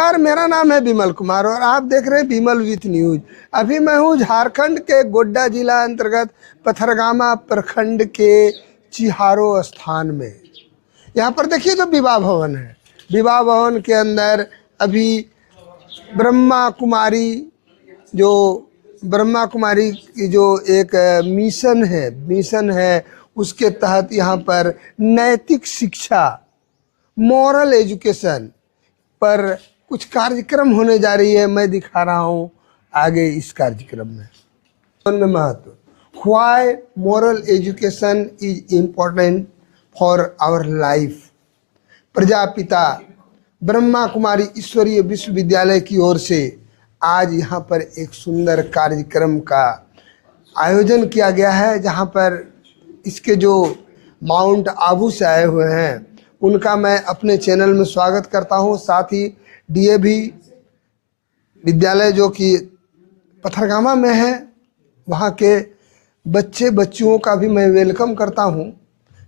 यार मेरा नाम है विमल कुमार और आप देख रहे हैं विमल विथ न्यूज। अभी मैं हूँ झारखंड के गोड्डा जिला अंतर्गत पथरगामा प्रखंड के चिहारो स्थान में। यहाँ पर देखिए जो विवाह भवन है, विवाह भवन के अंदर अभी ब्रह्मा कुमारी की जो एक मिशन है उसके तहत यहाँ पर नैतिक शिक्षा, मॉरल एजुकेशन पर कुछ कार्यक्रम होने जा रही है। मैं दिखा रहा हूँ आगे इस कार्यक्रम में महत्व। Why moral education is important for our life. Prajapita Brahma Kumari Ishwariya Vishwavidyalaya की ओर से आज यहाँ पर एक सुंदर कार्यक्रम का आयोजन किया गया है, जहाँ पर इसके जो माउंट आबू से आए हुए हैं उनका मैं अपने चैनल में स्वागत करता हूँ। साथ ही डीएवी विद्यालय जो कि पथरगामा में है, वहाँ के बच्चियों का भी मैं वेलकम करता हूँ।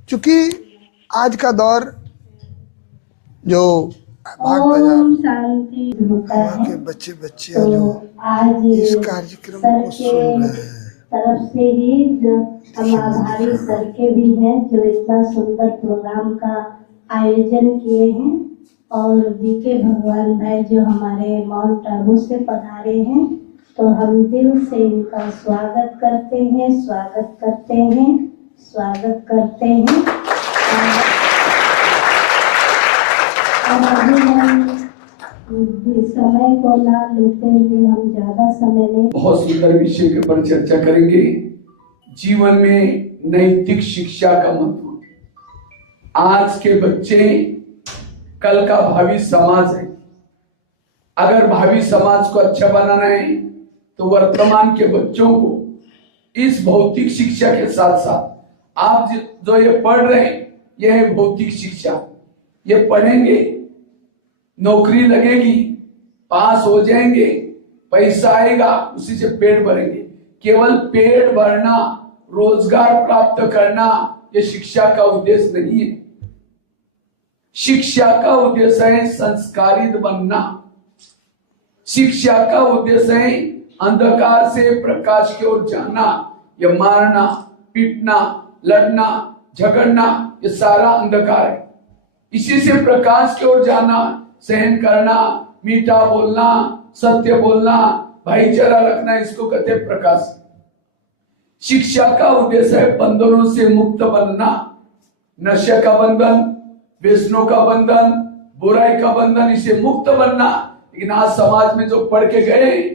क्योंकि आज का दौर जो भागता जा वहाँ के बच्चियाँ जो इस कार्यक्रम को सुन रहे हैं, तरफ से ही जो हमारी सड़कें भी हैं जो इतना सुंदर प्रोग्राम का आयोजन किए हैं, और बीके भगवान भाई जो हमारे माउंट आबू से पधारे हैं, तो हम दिल से इनका स्वागत करते हैं। और अभी हम समय को ना लेते हुए हम ज्यादा समय नहीं, बहुत सुंदर विषय के पर चर्चा करेंगे। जीवन में नैतिक शिक्षा का महत्व। आज के बच्चे कल का भावी समाज है। अगर भावी समाज को अच्छा बनाना है तो वर्तमान के बच्चों को इस भौतिक शिक्षा के साथ साथ आप जो ये पढ़ रहे हैं यह है भौतिक शिक्षा। ये पढ़ेंगे, नौकरी लगेगी, पास हो जाएंगे, पैसा आएगा, उसी से पेट भरेंगे। केवल पेट भरना, रोजगार प्राप्त करना ये शिक्षा का उद्देश्य नहीं है। शिक्षा का उद्देश्य है संस्कारित बनना। शिक्षा का उद्देश्य है अंधकार से प्रकाश की ओर जाना। ये मारना, पीटना, लड़ना, झगड़ना ये सारा अंधकार है। इसी से प्रकाश की ओर जाना, सहन करना, मीठा बोलना, सत्य बोलना, भाईचारा रखना, इसको कहते हैं प्रकाश। शिक्षा का उद्देश्य है बंधनों से मुक्त बनना। नशे का बंधन, व्यसनों का बंधन, बुराई का बंधन, इसे मुक्त बनना। लेकिन आज समाज में जो पढ़ के गए,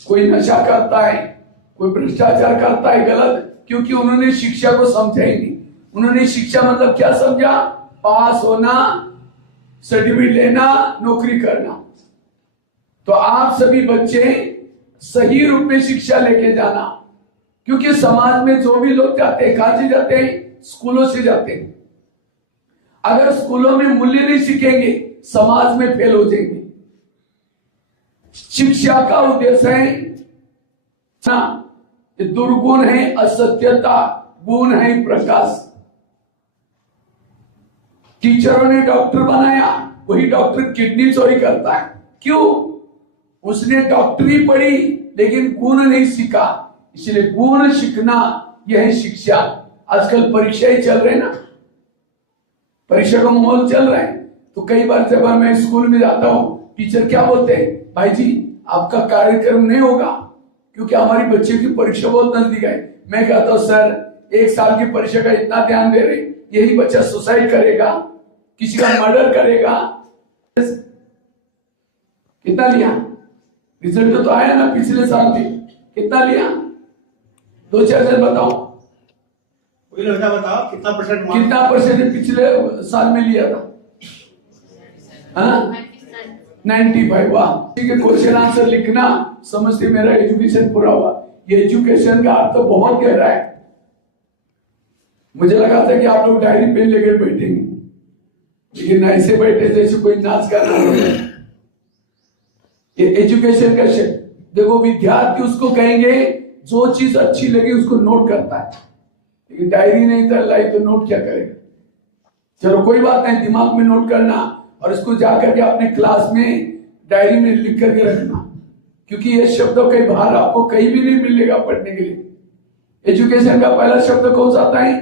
कोई नशा करता है, कोई भ्रष्टाचार करता है गलत, क्योंकि उन्होंने शिक्षा को समझा ही नहीं। उन्होंने शिक्षा मतलब क्या समझा? पास होना, सर्टिफिकेट लेना, नौकरी करना। तो आप सभी बच्चे सही रूप में शिक्षा लेके जाना, क्योंकि समाज में जो भी लोग जाते हैं, कहां से जाते हैं? स्कूलों से जाते हैं। अगर स्कूलों में मूल्य नहीं सीखेंगे, समाज में फेल हो जाएंगे। शिक्षा का उद्देश्य है दुर्गुण है असत्यता, गुण है प्रकाश। टीचरों ने डॉक्टर बनाया, वही डॉक्टर किडनी चोरी करता है। क्यों? उसने डॉक्टरी पढ़ी लेकिन गुण नहीं सीखा। इसलिए गुण सीखना यह है शिक्षा। आजकल परीक्षाएं चल रहे ना, परीक्षा का माहौल चल रहा है। तो कई बार जब मैं स्कूल में जाता हूं, टीचर क्या बोलते हैं? भाई जी आपका कार्यक्रम नहीं होगा क्योंकि हमारी बच्चे की परीक्षा बहुत नजदीक है। मैं कहता हूं सर, एक साल की परीक्षा का इतना ध्यान दे रहे, यही बच्चा सुसाइड करेगा, किसी का मर्डर करेगा। कितना लिया? रिजल्ट तो आया ना पिछले साल भी। कितना लिया? 2-4 जन बताओ। बताओ कितना परसेंट पिछले साल में लिया था? 95। वाह, ठीक है। क्वेश्चन आंसर लिखना, समझते मेरा एजुकेशन पूरा हुआ। ये एजुकेशन का अर्थ तो बहुत गहरा है। मुझे लगा था कि आप लोग डायरी पेन लेकर बैठेंगे, लेकिन ऐसे बैठे जैसे कोई नाच कर रहा है। ये एजुकेशन का देखो, विद्यार्थी उसको कहेंगे जो चीज अच्छी लगी उसको नोट करता है, लेकिन डायरी नहीं कर लाई तो नोट क्या करेगा? चलो कोई बात नहीं, दिमाग में नोट करना। और इसको जाकर के अपने क्लास में डायरी में लिख करके रखना, क्योंकि ये शब्द कहीं बाहर आपको कहीं भी नहीं मिलेगा पढ़ने के लिए। एजुकेशन का पहला शब्द कौन सा आता है?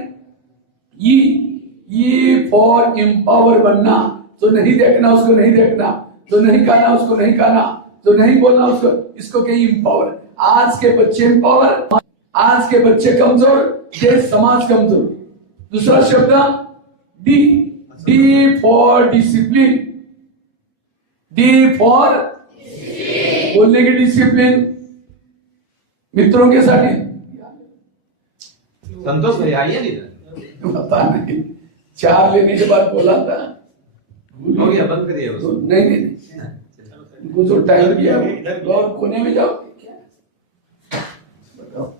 ई फॉर एम्पावर बनना। तो नहीं देखना उसको नहीं देखना, तो नहीं खाना उसको नहीं खाना, तो नहीं बोलना उसको, इसको कहीं एम्पावर। आज के बच्चे एम्पावर, आज के बच्चे कमजोर, देश समाज कमजोर। दूसरा शब्द D for discipline. D for बोलने की डिसिप्लिन, मित्रों के साथ। संतोष भाई आइए नहीं, पता नहीं 4 लेने के बाद बोला था, हो गया, बंद करिए उसको। नहीं कुछ और टाइम दिया और कोने में जाओ। बताओ।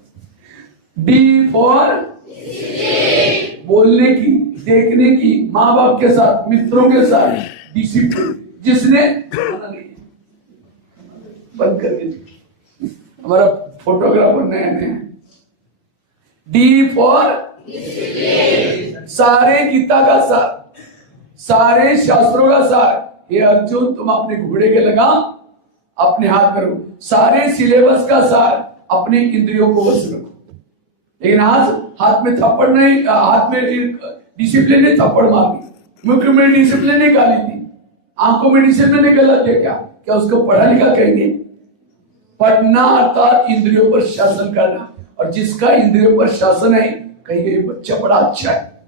डी फॉर बोलने की, देखने की, माँ बाप के साथ, मित्रों के साथ डिसिप्लिन। जिसने बंद कर दीजिए, हमारा फोटोग्राफर नया नया। डी फॉर सारे गीता का सार, सारे शास्त्रों का सार। ये अर्जुन तुम अपने घोड़े के लगाम अपने हाथ में रखो। सारे सिलेबस का सार अपने इंद्रियों को वश रखो। लेकिन आज हाथ में थप्पड़ नहीं, हाथ में डिसिप्लिन ने थप्पड़ मार दी, मुख में डिसिप्लिन ने गाली दी, आंखों में डिसिप्लिन ने गलत दिया। क्या उसको पढ़ा लिखा कहेंगे? पढ़ना अर्थात इंद्रियों पर शासन करना, और जिसका इंद्रियों पर शासन है कहेंगे ये बच्चा बड़ा अच्छा है,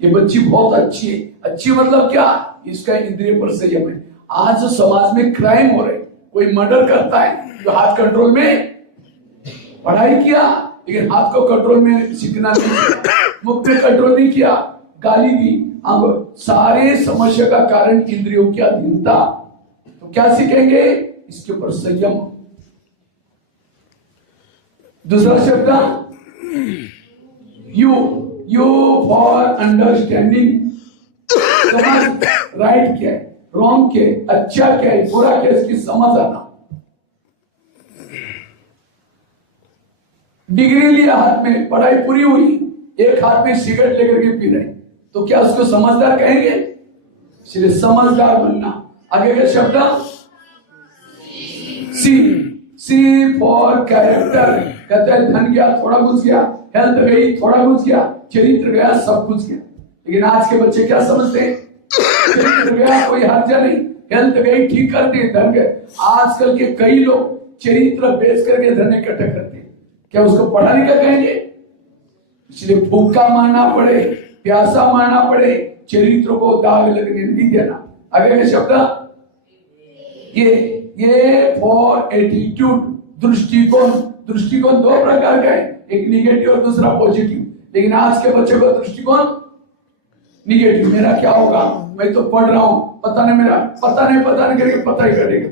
ये बच्ची बहुत अच्छी है। अच्छी मतलब क्या? इसका इंद्रियों पर संयम है। आज समाज में क्राइम हो रहे, कोई मर्डर करता है जो हाथ कंट्रोल में, पढ़ाई किया लेकिन हाथ को कंट्रोल में सीखना नहीं, मुख में कंट्रोल नहीं किया, गाली दी। अब सारे समस्या का कारण इंद्रियों की अधीनता। तो क्या सीखेंगे? इसके ऊपर संयम। दूसरा शब्द यू फॉर अंडरस्टैंडिंग। समझ, राइट क्या है, रॉन्ग क्या है, अच्छा क्या है, बुरा क्या है, इसकी समझ आना। डिग्री लिया हाथ में, पढ़ाई पूरी हुई, एक हाथ में सिगरेट लेकर के पी रहे, तो क्या उसको समझदार कहेंगे? इसलिए समझदार बनना। आगे का शब्द सी फॉर कैरेक्टर। कहते हैं धन गया थोड़ा घुस गया, हेल्थ गई थोड़ा घुस गया, चरित्र गया सब कुछ गया। लेकिन आज के बच्चे क्या समझते हैं? चरित्र गया कोई हर्जा नहीं, हेल्थ गई ठीक कर दी, धन गए। आजकल के कई लोग चरित्र बेच करके धन इकट्ठा करते हैं, क्या उसको पढ़ा लिखा कहेंगे? इसलिए भूखा मारना पड़े, प्यासा मारना पड़े, चरित्र को दाग लगने नहीं देना। आगे का शब्द ये फॉर एटीट्यूड। दृष्टिकोण, दृष्टिकोण 2 प्रकार का है, एक निगेटिव और दूसरा पॉजिटिव। लेकिन आज के बच्चों का दृष्टिकोण निगेटिव, मेरा क्या होगा, मैं तो पढ़ रहा हूं, पता नहीं मेरा, पता नहीं करके पता ही करेगा।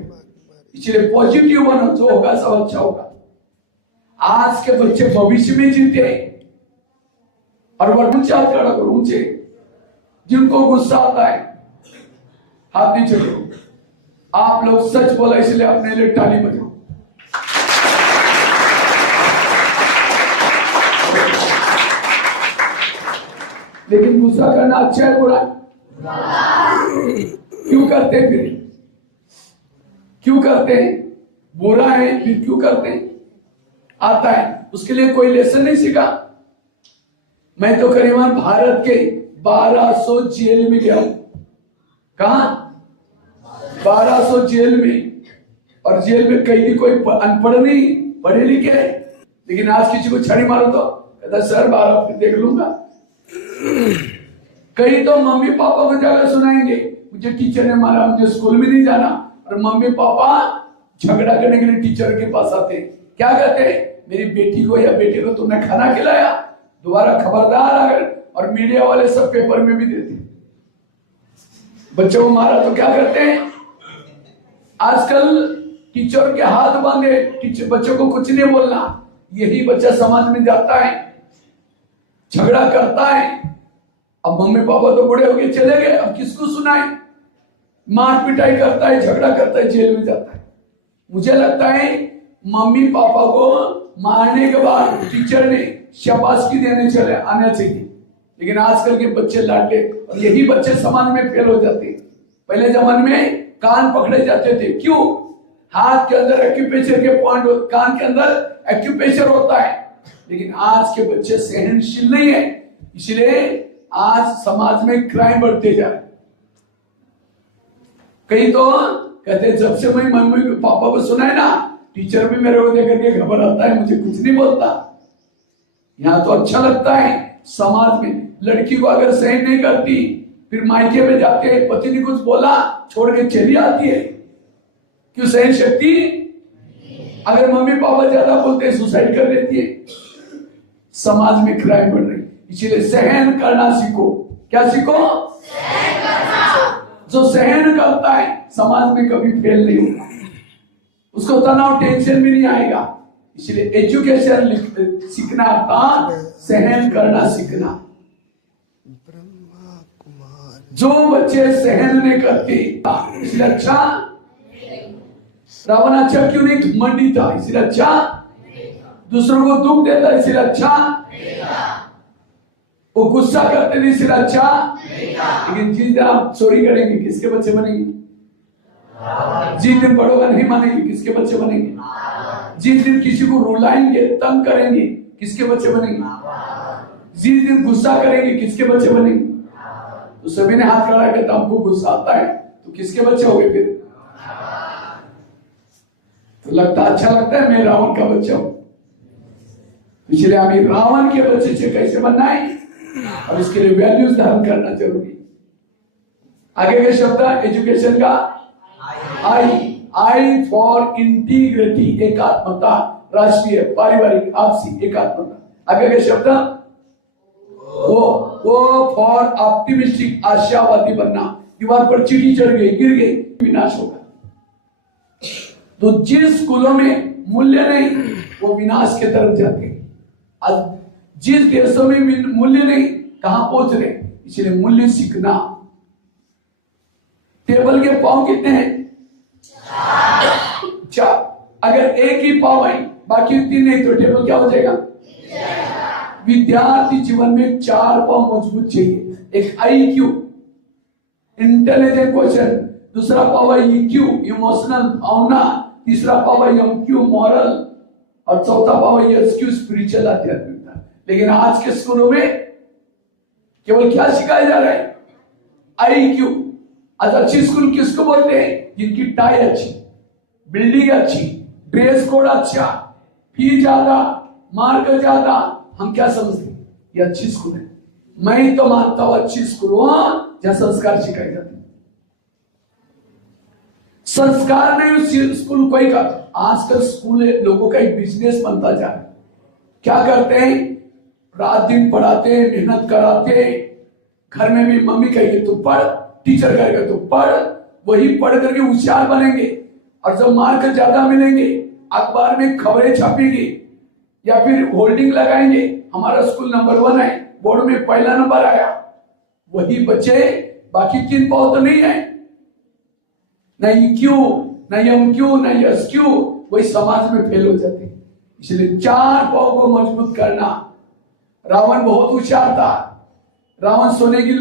इसलिए पॉजिटिव बनो, जो होगा सब अच्छा होगा। आज के बच्चे भविष्य में जीते और वह ऊंचे हाथ खड़ा करो, ऊंचे। जिनको गुस्सा आता है हाथ नीचे करो। आप लोग सच बोला इसलिए अपने लिए ताली बजाओ। लेकिन गुस्सा करना अच्छा है बुरा? क्यों करते हैं फिर? क्यों करते हैं? बुरा है फिर क्यों करते हैं? आता है, उसके लिए कोई लेसन नहीं सीखा। मैं तो करीबन भारत के 1200 जेल में गया हूं। कहा? 1200 जेल में। और जेल में कैदी कोई अनपढ़ नहीं, पढ़े लिखे है। लेकिन आज किसी को छड़ी मारो तो कहता सर 12 फिर देख लूंगा। कई तो मम्मी पापा को जाकर सुनाएंगे मुझे टीचर ने मारा, मुझे स्कूल में नहीं जाना। और मम्मी पापा झगड़ा करने के लिए टीचर के पास आते, क्या कहते? मेरी बेटी को या बेटे को तुमने खाना खिलाया, दोबारा खबरदार। अगर और मीडिया वाले सब पेपर में भी देते, बच्चों को मारा तो क्या करते हैं? आजकल टीचर के हाथ बांधे, टीचर बच्चों को कुछ नहीं बोलना। यही बच्चा समाज में जाता है, झगड़ा करता है। अब मम्मी पापा तो बूढ़े हो गए, चले गए, अब किसको सुनाए? मार पिटाई करता है, झगड़ा करता है, जेल में जाता है। मुझे लगता है मम्मी पापा को मारने के बाद टीचर ने शाबाशी देने चले आना चाहिए। लेकिन आजकल के बच्चे लाडले, और यही बच्चे समाज में फेल हो जाते हैं। पहले जमाने में कान पकड़े जाते थे, क्यों? हाथ के अंदर एक्यूप्रेशर के पॉइंट, कान के अंदर एक्यूप्रेशर होता है। लेकिन आज के बच्चे सहनशील नहीं है, इसलिए आज समाज में क्राइम बढ़ते जा रहे। कई तो कहते जब से मैं मम्मी पापा को सुना है ना, टीचर भी मेरे को देख करके घबराता है, मुझे कुछ नहीं बोलता। यहाँ तो अच्छा लगता है समाज में, लड़की को अगर सहन नहीं करती फिर मायके में जाके पति ने कुछ बोला छोड़ के चली आती है। क्यों? सहन शक्ति। अगर मम्मी पापा ज्यादा बोलते सुसाइड कर लेती है। समाज में क्राइम बढ़ रही, इसीलिए सहन करना सीखो। क्या सीखो? जो सहन करता है समाज में कभी फेल नहीं होगा, उसको तनाव टेंशन भी नहीं आएगा। इसलिए एजुकेशन सीखना था, सहन करना सीखना। जो बच्चे सहन नहीं करते इसलिए अच्छा, रावण अच्छा क्यों नहीं? घमंडी था इसलिए अच्छा, दूसरों को दुख देता इसलिए अच्छा, वो गुस्सा करते थे इसलिए अच्छा। लेकिन जिस दिन आप चोरी करेंगे किसके बच्चे बनेंगे? जिस दिन बड़ों का नहीं मानेंगे किसके बच्चे बनेंगे? जिस दिन किसी को रुलाएंगे, तंग करेंगे, किसके बच्चे बनेंगे? जिस दिन गुस्सा करेंगे किसके बच्चे बनेंगे? तो सभी ने हाथ खड़ा किया, हमको गुस्सा आता है, तो किसके बच्चे हो गए फिर? तो लगता अच्छा लगता है मैं रावण का बच्चा हूं, इसलिए हमें रावण के बच्चे से कैसे बनना है और इसके लिए वैल्यूज धारण करना जरूरी। आगे के शब्द एजुकेशन का आई फॉर इंटीग्रिटी, एकात्मता, राष्ट्रीय पारिवारिक आपसी एकात्मता। आगे के शब्द वो फॉर ऑप्टिमिस्टिक, आशावादी बनना। दीवार पर चींटी चढ़ गई, गिर गई, विनाश होगा। तो जिस स्कूलों में मूल्य नहीं वो विनाश के तरफ जाते हैं। आज जिस देशों में मूल्य नहीं कहां पहुंच रहे, इसलिए मूल्य सीखना। टेबल के पांव कितने हैं? चार। अगर एक ही पांव है बाकी तीन नहीं तो टेबल क्या हो जाएगा? विद्यार्थी जीवन में चार पांव मजबूत चाहिए। एक IQ इंटेलिजेंट क्वेश्चन, दूसरा पाव है EQ इमोशनल भावना, तीसरा पाव है MQ मॉरल और चौथा पाव है SQ स्पिरिचुअल आध्यात्मिकता। लेकिन आज के स्कूलों में केवल क्या सिखाया जा रहा है? IQ। आज अच्छी स्कूल किसको बोलते हैं? जिनकी टाई अच्छी, बिल्डिंग अच्छी, ड्रेस कोड अच्छा, फी ज्यादा, मार्क ज्यादा, हम क्या समझते हैं ये अच्छी स्कूल है। मैं तो मानता हूं अच्छी स्कूल वहां जहां संस्कार सिखाए जाते हैं। संस्कार नहीं उस स्कूल कोई का। आजकल स्कूल लोगों का एक बिजनेस बनता जा रहा है। क्या करते हैं? रात दिन पढ़ाते, मेहनत कराते, घर में भी मम्मी कहेगी तो पढ़, टीचर कहेगा तो पढ़, वही पढ़ करके होशियार बनेंगे और जब मार्क ज्यादा मिलेंगे अखबार में खबरें छपेंगी या फिर होल्डिंग लगाएंगे, हमारा स्कूल नंबर 1 है, बोर्ड में पहला नंबर आया। वही बच्चे बाकी 3 पाव तो नहीं है, नहीं EQ, नहीं MQ, नहीं SQ, वही समाज में फेल हो जाते। इसलिए 4 पाव को मजबूत करना। रावण बहुत होशियार था। रावण सोने की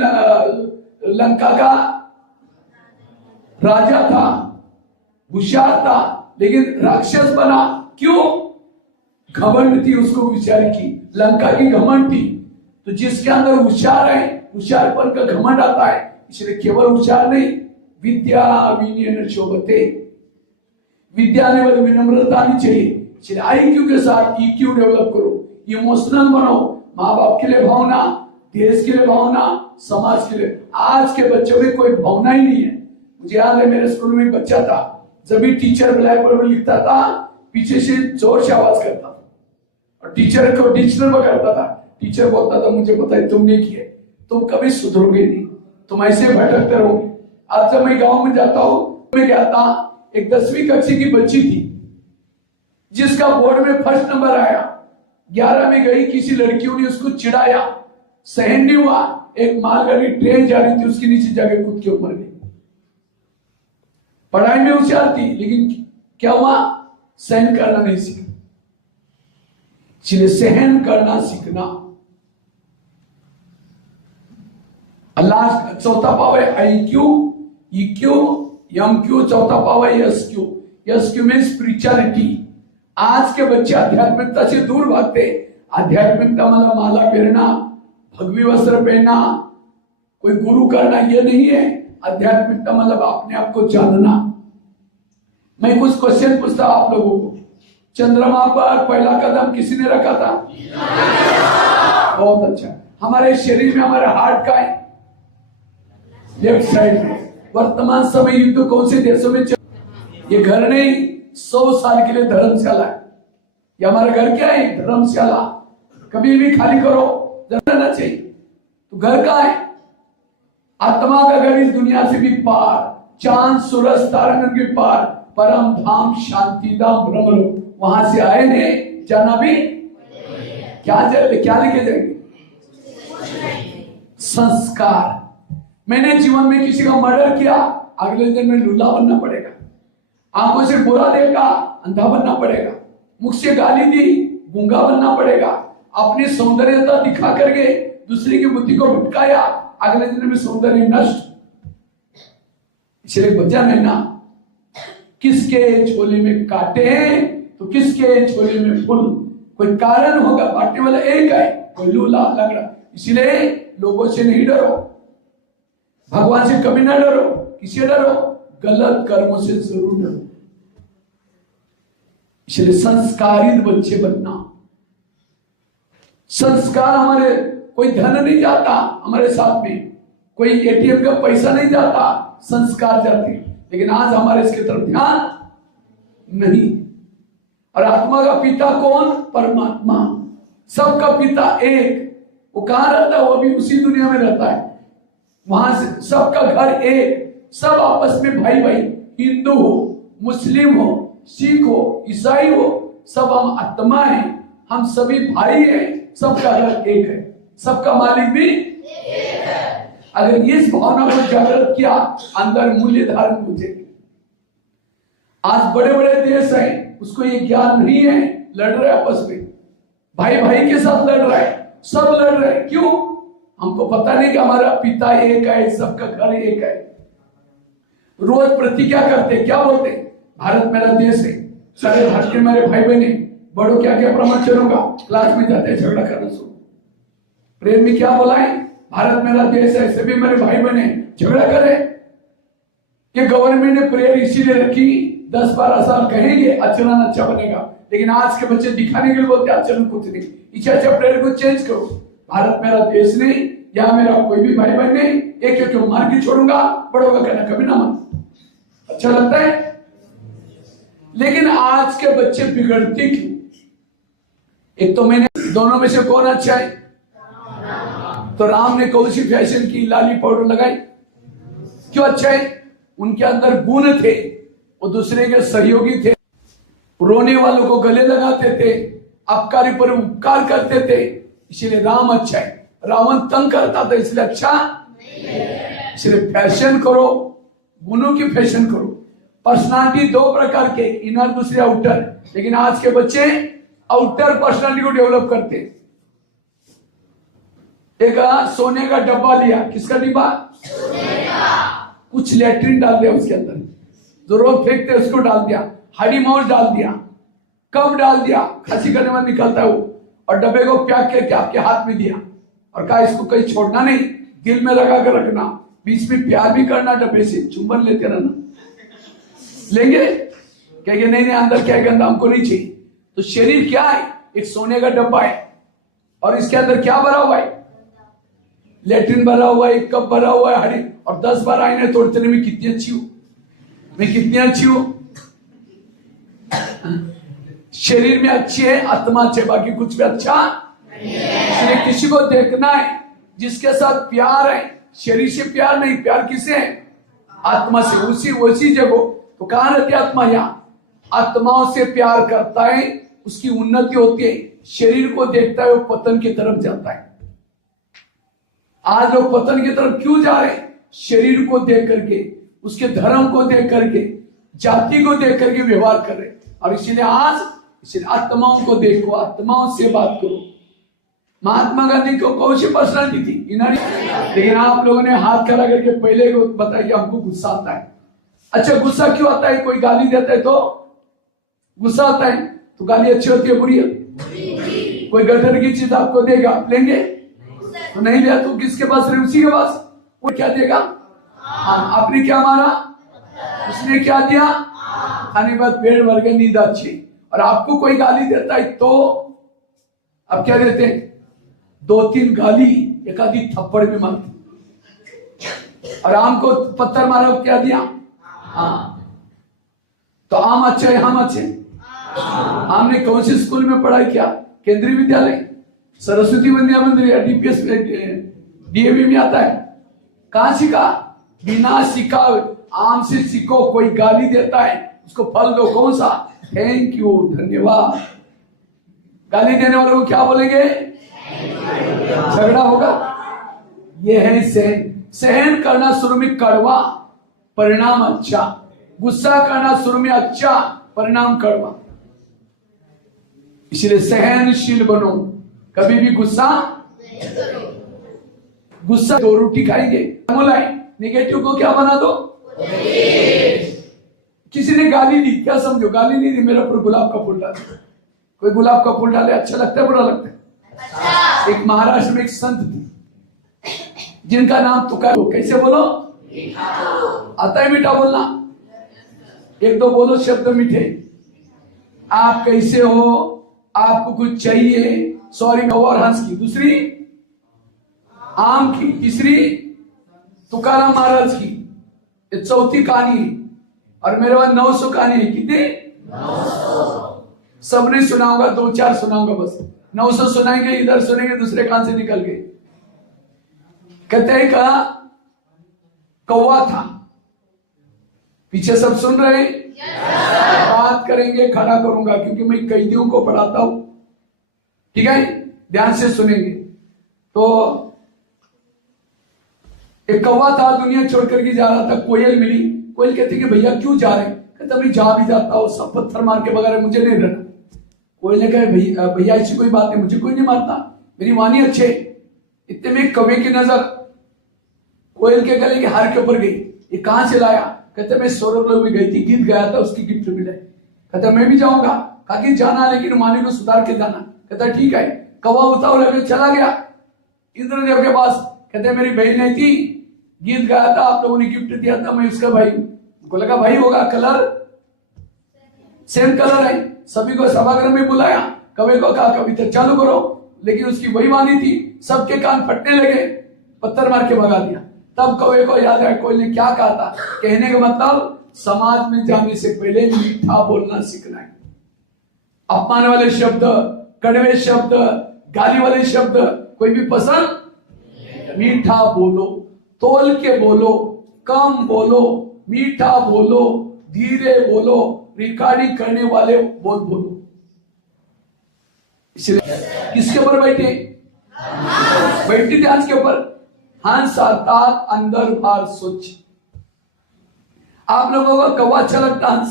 लंका का राजा था, होशियार था, लेकिन राक्षस बना। क्यों? घमंड थी उसको विचारी की, लंका की घमंड थी। तो जिसके अंदर होशियार है, होशियारपन का घमंड आता है। इसलिए केवल होशियार नहीं, विद्या विनयेन शोभते, विद्या ने वाली विनम्रता नहीं चाहिए। इसलिए IQ के साथ EQ डेवलप करो, इमोशनल बनो, माँ बाप के लिए भावना, देश के लिए भावना, समाज के लिए। आज के बच्चों में कोई भावना ही नहीं है। मुझे याद है मेरे स्कूल में एक बच्चा था, जब भी टीचर ब्लैक बोर्ड में लिखता था पीछे से जोर से आवाज करता था और टीचर को डिक्शनरी में करता था। टीचर बोलता था मुझे पता है तुमने किया, तुम कभी सुधरोगे नहीं, तुम ऐसे भटकते रहोगे। आज जब मैं गांव में जाता हूं, मैं क्या था, एक 10वीं कक्षा की बच्ची थी जिसका बोर्ड में फर्स्ट नंबर आया। 11 में गई, किसी लड़कियों ने उसको चिढ़ाया, सहन नहीं हुआ। एक मालगाड़ी ट्रेन जा रही थी, उसके नीचे जाके कूद के मर गई। पढ़ाई में होशियार थी, लेकिन क्या हुआ? सहन करना नहीं सीखा। इसलिए सहन करना सीखना। अल्लाह चौथा पाव है IQ, EQ, MQ, चौथा पाव है SQ। SQ में स्पिरिचुअलिटी। आज के बच्चे आध्यात्मिकता से दूर भागते। आध्यात्मिकता मतलब माला पहनना, भगवी वस्त्र पहनना, कोई गुरु करना, ये नहीं है। आध्यात्मिकता मतलब अपने आप को जानना। मैं कुछ क्वेश्चन पूछता आप लोगों को। चंद्रमा पर पहला कदम किसने रखा था? बहुत अच्छा। हमारे शरीर में हमारा हार्ट का है लेफ्ट साइड में। वर्तमान समय युद्ध कौन से देशों में चल? ये घर नहीं, 100 साल के लिए धर्मशाला है। ये हमारा घर क्या है? धर्मशाला। कभी भी खाली करो, रहना चाहिए। तो घर कहाँ है? आत्मा का घर इस दुनिया से भी पार, चांद सूरज तारागण के पार, परम धाम शांति धाम ब्रह्मलोक। वहां से आए ने, जाना भी क्या लेके जाएंगे? संस्कार। मैंने जीवन में किसी का मर्डर किया, अगले दिन में लूला बनना पड़ेगा। आंखों से बुरा देखा, अंधा बनना पड़ेगा। मुख से गाली दी, गूंगा बनना पड़ेगा। अपनी सौंदर्यता दिखा करके दूसरे की बुद्धि को भटकाया, अगले दिन में सौंदर्य नष्ट। इसलिए वजन है ना, किसके झोले में कांटे हैं तो किसके झोले में फूल। कोई कारण होगा, बांटने वाला एक है, कोई लूला लगड़ा। इसलिए लोगों से नहीं डरो, भगवान से कभी ना डरो। किससे डरो? गलत कर्मों से जरूर डरो। इसलिए संस्कारित बच्चे बनना। संस्कार हमारे, कोई धन नहीं जाता हमारे साथ में, कोई एटीएम का पैसा नहीं जाता, संस्कार जाते। लेकिन आज हमारे इसके तरफ ध्यान नहीं। और आत्मा का पिता कौन? परमात्मा। सबका पिता एक। वो कहां रहता है? वो भी उसी दुनिया में रहता है। वहां से सबका घर एक, सब आपस में भाई भाई। हिंदू हो, मुस्लिम हो, सिख हो, ईसाई हो, सब हम आत्मा हैं। हम सभी भाई हैं। सबका घर एक है, सबका मालिक भी एक है। अगर इस भावना को जागृत किया, अंदर मूल्य धारण हो जाएगी। आज बड़े बड़े देश हैं, उसको ये ज्ञान नहीं है, लड़ रहे आपस में, भाई भाई के साथ लड़ रहा है, सब लड़ रहे हैं। क्यों? हमको पता नहीं कि हमारा पिता एक है, सबका घर एक है। रोज प्रतिज्ञा करते, क्या बोलते? भारत मेरा देश है, सारे भारत के मेरे भाई बहन, बड़ों क्या क्या प्रवचनों का क्लास में जाते हैं झगड़ा करना शुरू। प्रेम में क्या बोला है? भारत मेरा देश है, सभी मेरे भाई बहन, झगड़ा करे। ये गवर्नमेंट ने प्रेयर इसीलिए रखी, 10-12 साल कहेंगे आचरण अच्छा बनेगा। लेकिन आज के बच्चे दिखाने के लिए बोलते आचरण कुछ नहीं। इच्छा प्रेयर को चेंज करो। भारत मेरा देश नहीं, या मेरा कोई भी भाई बहन नहीं, एक एक मार के छोड़ूंगा, बड़ों का कहना कभी ना मान। अच्छा लगता है? लेकिन आज के बच्चे बिगड़ते क्यों? एक तो मैंने दोनों में से कौन अच्छा है? तो राम ने कौन सी फैशन की, लाली पाउडर लगाई? क्यों अच्छा है? उनके अंदर गुण थे, वो दूसरे के सहयोगी थे, रोने वालों को गले लगाते थे, अपकारी पर उपकार करते थे। इसलिए राम अच्छा है। रावण तंग करता था, इसलिए अच्छा नहीं। इसलिए फैशन करो, गुणों की फैशन करो। पर्सनालिटी दो प्रकार के, इनर दूसरे आउटर। लेकिन आज के बच्चे आउटर पर्सनालिटी को डेवलप करते। एक सोने का डब्बा लिया, किसका डिब्बा? सोने का। कुछ लेट्रिन डाल दिया उसके अंदर, जो रोज फेंकते उसको डाल दिया, हरी माउस डाल दिया। कब डाल दिया? खांसी करने में निकलता है वो। और डब्बे को पैक करके आपके हाथ में दिया और कहा इसको कहीं छोड़ना नहीं, दिल में लगा कर रखना, बीच में प्यार भी करना, डब्बे से चुंबन लेते रहना। लेंगे? कहेंगे नहीं नहीं, अंदर क्या गंदा हमको नहीं चाहिए। तो शरीर क्या है? एक सोने का डब्बा है, और इसके अंदर क्या भरा हुआ है? लेट्रिन भरा हुआ है, एक कप भरा हुआ है, हरी, और 10 बार आईने तोड़ते मैं कितनी अच्छी हूं, मैं कितनी अच्छी हूं। शरीर में अच्छी है, आत्मा अच्छे, बाकी कुछ भी अच्छा नहीं है। इसलिए किसी को देखना है जिसके साथ प्यार है, शरीर से प्यार नहीं, प्यार किसे है? आत्मा से। उसी जगह तो कहां रहती है आत्मा? यहाँ। आत्माओं से प्यार करता है, उसकी उन्नति होती है। शरीर को देखता है, वो पतन की तरफ जाता है। आज लोग पतन की तरफ क्यों जा रहे हैं? शरीर को देख करके, उसके धर्म को देख करके, जाति को देख करके व्यवहार कर रहे। और इसलिए आज आत्माओं को देखो, आत्माओं से बात करो। महात्मा गांधी को कौन सी पर्सनालिटी थी? इन्होंने। लेकिन आप लोगों ने हाथ खड़ा करके पहले को बताइए हमको गुस्सा आता है। अच्छा गुस्सा क्यों आता है? कोई गाली देता है तो गुस्सा आता है। तो गाली अच्छी होती है बुरी है? कोई गटर की चीज आपको देगा, आप लेंगे? तो नहीं लिया तो किसके पास रहे? उसी के पास। वो क्या देगा? आपने क्या मारा? उसने क्या दिया? खाने के बाद पेट भर के नींद अच्छी। और आपको कोई गाली देता है तो आप क्या देते हैं? 2-3 गाली, एक आधी थप्पड़ भी मारते। और आम को पत्थर मारा, क्या दिया? तो आम अच्छा है, हम अच्छे? हमने कौन से स्कूल में पढ़ाई किया? केंद्रीय विद्यालय, सरस्वती विद्या मंदिर, डीपीएस, डीएवी में आता है। कहां सीखा? बिना सीखा। आम से सीखो। कोई गाली देता है उसको फल दो, कौन सा? थैंक यू, धन्यवाद। गाली देने वालों को क्या बोलेंगे? झगड़ा होगा। यह है सहन। सहन करना शुरू में कड़वा, परिणाम अच्छा। गुस्सा करना शुरू में अच्छा, परिणाम कड़वा। इसलिए सहनशील बनो, कभी भी गुस्सा। गुस्सा दो रोटी खाएंगे, नेगेटिव को क्या बना दो? किसी ने गाली दी, क्या समझो? गाली नहीं दी, मेरे ऊपर गुलाब का फूल डाल। कोई गुलाब का फूल डाले अच्छा लगता है बुरा लगता है? अच्छा। एक महाराष्ट्र में एक संत थी जिनका नाम तुकार। कैसे बोलो? आता है मीठा बोलना? 1-2 बोलो शब्द मीठे। आप कैसे हो? आपको कुछ चाहिए? सॉरी और हंस की। दूसरी आम की। तीसरी तुकाराम महाराज की। ये चौथी कहानी है। और मेरे पास 900 कहानी है। कितनी? 900। सब नहीं सुनाऊंगा, 2-4 सुनाऊंगा बस। 900 सुनाएंगे, इधर सुनेंगे, दूसरे कान से निकल गए। कहते हैं का कौवा था। पीछे सब सुन रहे हैं? बात करेंगे, खड़ा करूंगा क्योंकि मैं कैदियों को पढ़ाता हूं। ठीक है, ध्यान से सुनेंगे। तो एक कौवा था, दुनिया छोड़ करके जा रहा था। कोयल मिली। कोयल कहती कि भैया क्यों जा रहे हैं? कहता मैं जा भी जाता हूं, सब पत्थर मार के बगैर मुझे नहीं रहना। कोयल ने कहा भैया ऐसी कोई बात नहीं, मुझे कोई नहीं मारता, मेरी वाणी अच्छे। इतने में कौवे की नजर कोयल के गले के हार के ऊपर गई। ये कहां से लाया? कहते मैं स्वर्गलोक में गई थी, गीत गाया था, उसकी गिफ्ट मिला। कहता मैं भी जाऊंगा। कहा कि जाना, लेकिन वाणी को सुधार के जाना। कहता ठीक है। कौवा उतावले में चला गया इंद्रदेव के पास। कहते मेरी बहन नहीं थी, गीत गाया था, आप लोगों ने गिफ्ट दिया था, मैं उसका भाई। उनको लगा भाई होगा, कलर सेम कलर है। सभी को सभागृह में बुलाया। कवि को कहा कविता चालू करो, लेकिन उसकी वही वाणी थी। सबके कान फटने लगे, पत्थर मार के भगा दिया। तब कवि को याद आया कोई ने क्या कहा था। कहने का मतलब समाज में जाने से पहले मीठा बोलना सीखना है। अपमान वाले शब्द, कड़वे शब्द, गाली वाले शब्द कोई भी पसंद। मीठा बोलो, तोल के बोलो, कम बोलो, मीठा बोलो, धीरे बोलो, रिकॉर्डिंग करने वाले बोलो। इसलिए किसके ऊपर बैठे? बैठे थे हंस के ऊपर। हंस अर्थात अंदर बाहर सोच। आप लोगों को कौवा अच्छा लगता? हंस।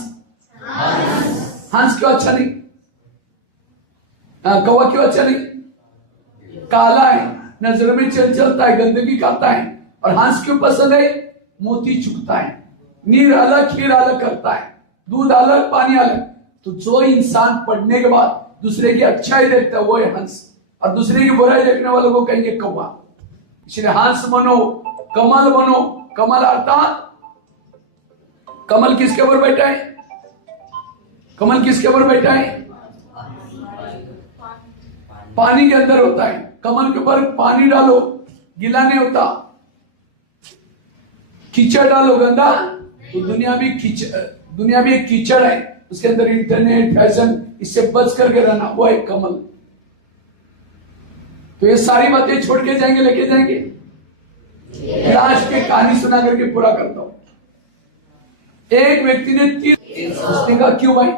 हंस क्यों अच्छा नहीं? कौवा क्यों अच्छा नहीं? काला है, नजर में चलता है, गंदगी करता है। और हंस क्यों पसंद है? मोती चुगता है, नीर अलग खीर अलग करता है, दूध अलग पानी अलग। तो जो इंसान पढ़ने के बाद दूसरे की अच्छाई देखता है वो है हंस, और दूसरे की बुराई देखने वालों को कहेंगे कौवा। इसलिए हंस बनो, कमल बनो। कमल अर्थात कमल किसके ऊपर बैठा है? कमल किसके ऊपर बैठा है? पानी के अंदर होता है। कमल के ऊपर पानी डालो, गीला नहीं होता। कीचड़ डालो, गंदा। तो दुनिया भी एक कीचड़ है, उसके अंदर इंटरनेट, फैशन, इससे बच करके रहना, वो है कमल। तो ये सारी बातें छोड़ के जाएंगे, लेके जाएंगे। लास्ट की कहानी सुना करके पूरा करता हूं। एक व्यक्ति ने उसने कहा क्यों भाई?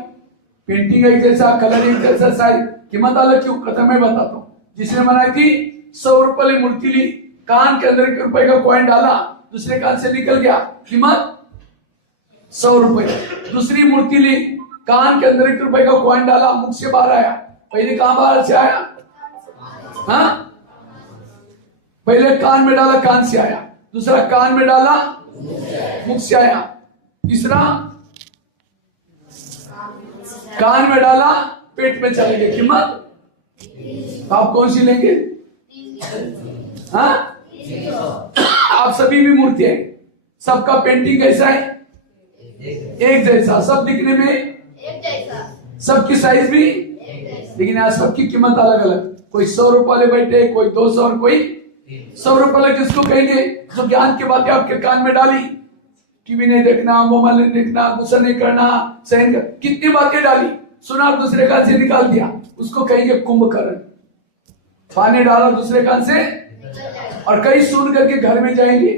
पेंटिंग एक जैसा, कलर एक जैसा, साइज, कीमत अलग क्यों? कहता मैं बताता हूं। जिसने बनाई थी 100 रुपए मूर्ति ली, कान के अंदर 1 रुपए का कॉइन डाला, दूसरे कान से निकल गया, कीमत 100 रुपए। दूसरी मूर्ति ली, कान के अंदर 1 रुपए का कॉइन डाला, मुख से बाहर आया। पहले कहां बाहर से आया? हाँ, पहले कान में डाला कान से आया, दूसरा कान में डाला मुख से आया, तीसरा कान में डाला पेट में चले गए। कीमत आप कौन सी लेंगे? हाँ, आप सभी भी मूर्ति है, सबका पेंटिंग कैसा है? एक जैसा, सब दिखने में एक जैसा, सबकी साइज भी लेकिन आज सबकी कीमत अलग अलग। कोई 100 रुपए वाले बैठे, कोई 200 और कोई 100 रुपए वाले। किसको कहेंगे? जो ज्ञान की बातें आपके कान में डाली, टीवी नहीं देखना, मोबाइल नहीं देखना, गुस्सा नहीं करना, सहन कर, कितनी बातें डाली, सुना दूसरे कान से निकाल दिया, उसको कहेंगे कुंभकर्ण। पानी डाला दूसरे कान से, और कई सुन करके घर में जाएंगे,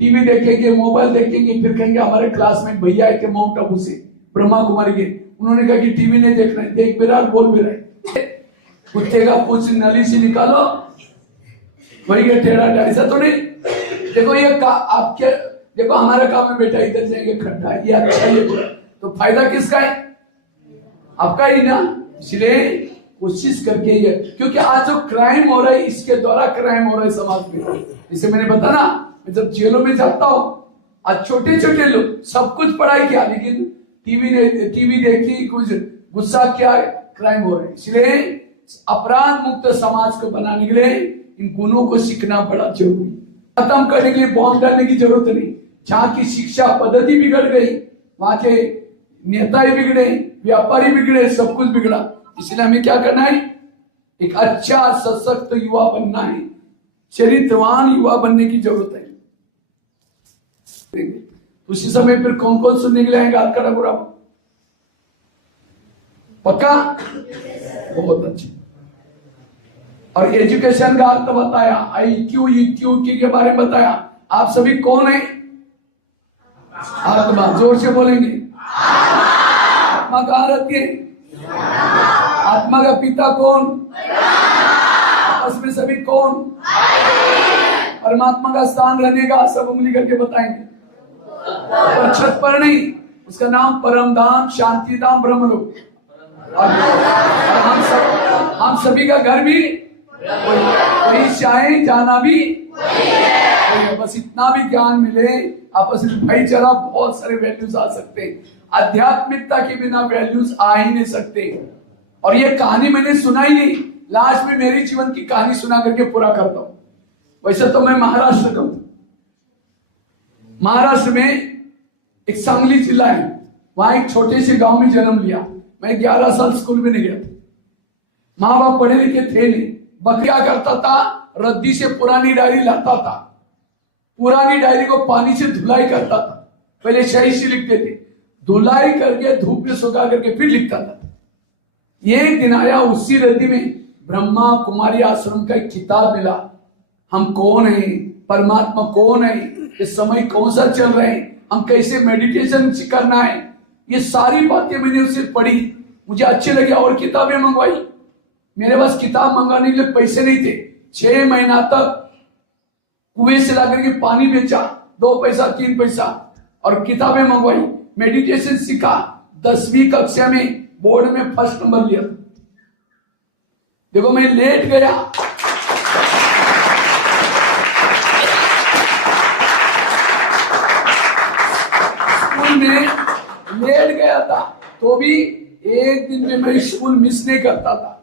टीवी देखेंगे, मोबाइल देखेंगे, फिर कहेंगे हमारे क्लासमेट भैया आए थे माउंट आबू से, ब्रह्मा कुमारी के, उन्होंने कहा कि टीवी नहीं देख रहे, देख भी रहा, बोल भी रहे। कुत्ते का पूछ नली से निकालो, वही के टेढ़ा ऐसा तो नहीं। देखो ये आपके, देखो हमारा काम में बेटा इधर जाएंगे खड्डा है, ये अच्छा ये बुरा, तो फायदा किसका है? आपका ही ना। इसलिए कोशिश करके ये, क्योंकि आज जो क्राइम हो रहा है, इसके द्वारा क्राइम हो रहा है समाज में। जैसे मैंने बताया ना, मैं जब जेलों में जाता हूँ, आज छोटे छोटे लोग सब कुछ पढ़ाई किया, लेकिन टीवी देखी, कुछ गुस्सा किया, क्राइम हो रहा है। इसलिए अपराध मुक्त समाज को बनाने के लिए इन गुणों को सीखना बड़ा जरूरी। खत्म करने के लिए बॉम्ब डालने की जरूरत नहीं। जहां की शिक्षा पद्धति बिगड़ गई, वहां के नेता बिगड़े, व्यापारी बिगड़े, सब कुछ बिगड़ा। इसलिए हमें क्या करना है? एक अच्छा सशक्त युवा बनना है, चरित्रवान युवा बनने की जरूरत है। उसी समय फिर कौन कौन सुनने के लिए आएगा? हाथ खड़ा पूरा पक्का? बहुत अच्छा। और एजुकेशन का अर्थ बताया, IQ EQ के बारे में बताया। आप सभी कौन है? आत्मा। जोर से बोलेंगे, आत्मा कहाँ रहती है? आत्मा का पिता कौन? आपस में सभी कौन? परमात्मा का स्थान रहने का सब उंगली करके बताएंगे, पर छत पर नहीं। उसका नाम परम धाम, शांति धाम, ब्रह्मलोक। और हम सभी का घर भी वही चाहे, जाना भी वही। बस इतना भी ज्ञान मिले, आपस में भाईचारा, बहुत सारे वैल्यूज आ सकते हैं। आध्यात्मिकता के बिना वैल्यूज आ ही नहीं सकते। और ये कहानी मैंने सुनाई नहीं, लास्ट में मेरी जीवन की कहानी सुना करके पूरा करता हूं। वैसे तो मैं महाराष्ट्र का हूं। महाराष्ट्र में एक सांगली जिला है, वहां एक छोटे से गांव में जन्म लिया। मैं 11 साल स्कूल में नहीं गया था, माँ बाप पढ़े लिखे थे नहीं। बकरिया करता था, रद्दी से पुरानी डायरी लाता था, पुरानी डायरी को पानी से धुलाई करता था। पहले शाही से लिखते थे, धुलाई करके धूप में सुखा करके फिर लिखता था। एक दिन आया, उसी रद्दी में ब्रह्मा कुमारी आश्रम का एक किताब मिला। हम कौन है, परमात्मा कौन है, ये समय कौन सा चल रहा है, हम कैसे मेडिटेशन करना है, ये सारी बातें मैंने उसे पढ़ी, मुझे अच्छी लगी। और किताबें मंगवाई। मेरे पास किताब मंगाने के लिए पैसे नहीं थे। 6 महीना तक कुएं से लाकर के पानी बेचा, 2 पैसा 3 पैसा, और किताबें मंगवाई, मेडिटेशन सीखा। 10वीं कक्षा में बोर्ड में फर्स्ट नंबर लिया। देखो मैं लेट गया, स्कूल में लेट गया था, तो भी एक दिन में मैं स्कूल मिस नहीं करता था।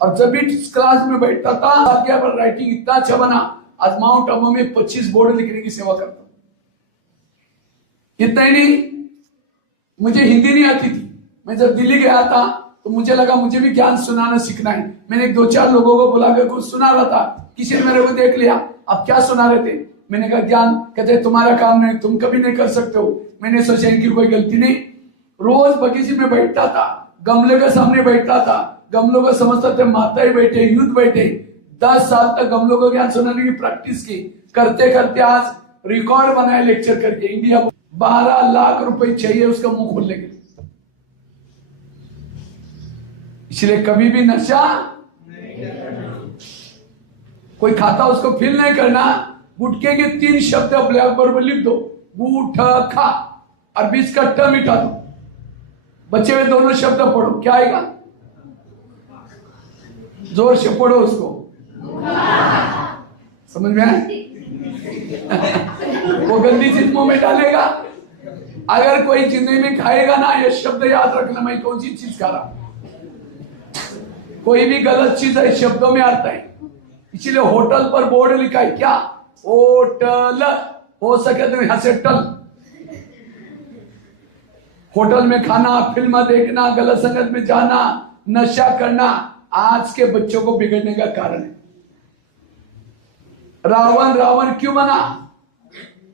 और जब भी क्लास में बैठता था, आज्ञा पर राइटिंग इतना अच्छा बना, आज माउंट आबू में 25 बोर्ड लिखने की सेवा करता हूं। इतना ही नहीं, मुझे हिंदी नहीं आती थी। मैं जब दिल्ली गया था तो मुझे लगा मुझे भी ज्ञान सुनाना सीखना है। मैंने 2-4 लोगों को बुलाकर कुछ सुना रहा था। किसी ने मेरे को देख लिया, आप क्या सुना रहे थे? मैंने कहा ज्ञान। कहते तुम्हारा काम नहीं, तुम कभी नहीं कर सकते हो। मैंने सोचा इनकी कोई गलती नहीं। रोज बगीचे में बैठता था, गमले के सामने बैठता था, गमलों को समझता था, माताएं बैठे, यूथ बैठे। 10 साल तक गमलों को ज्ञान सुनाने की प्रैक्टिस की। करते करते आज रिकॉर्ड बनाया लेक्चर करके। इंडिया 12 लाख रुपए चाहिए उसका मुंह खोलने के लिए। इसलिए कभी भी नशा कोई खाता उसको फील नहीं करना। गुटके के 3 शब्द ब्लैक बोर्ड पर लिख दो, गुटखा, और बीच का ट मिटा दो। बच्चे में दोनों शब्द पढ़ो, क्या आएगा? जोर से पढ़ो उसको, समझ में आए? वो गंदी चीज मुंह में डालेगा। अगर कोई जिंदगी में खाएगा ना, ये शब्द याद रखना, मैं कौन सी चीज खा रहा। कोई भी गलत चीज है शब्दों में आता है, इसीलिए होटल पर बोर्ड लिखा है क्या, होटल, हो सके तो यहां से टल। होटल में खाना, फिल्म देखना, गलत संगत में जाना, नशा करना आज के बच्चों को बिगड़ने का कारण है। रावण रावण क्यों बना?